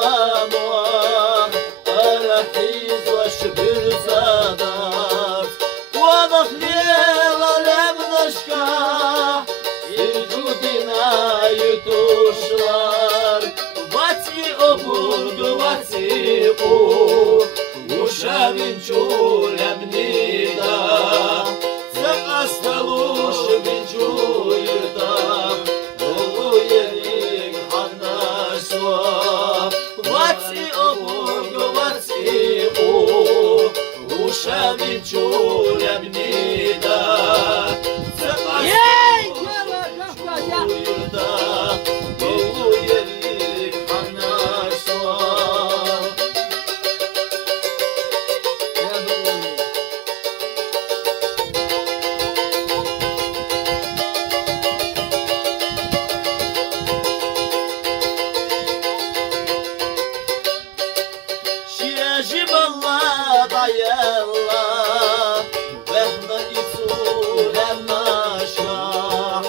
الأموال أرحيز وشبر صدات واضح ليلة لم نشكح الجودنا يتوشلار واتي أبورد واتي قور وشابن شولم نيدا زقستلوش من جويدا ولو يليك حناشوا واتي أبورد واتي قور وشابن شولم نيدا يجب الله ضيع الله بهنا يسول النشاح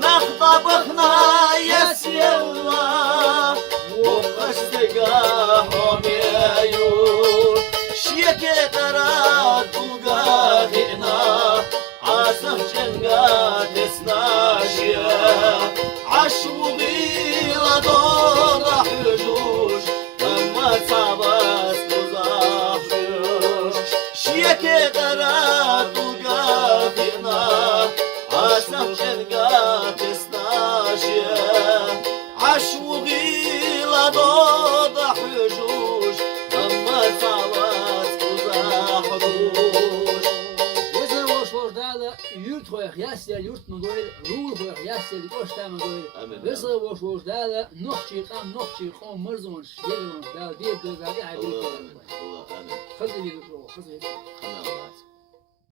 نخطبخنا يسي الله وقصدقاهم يعيون شيكي تراد وقاهنا عاصف جنقات اسناشيا عشو بيلا دور حجوش لما صابت شيكي قرات وقافنا عاصف جنقات اسناشيا عشو غيلة ضوض حجوش لما صابت وزاحبوش Deze was voor dalen, yurt hoog jasje, yurt me goeie, roer hoog jasje, die kost hem goeie. Deze was voor dalen, nog gewoon مرزون, schlegelen, daar die dus daar hij wil. الله آمين خذ لي الروح، خذ لي.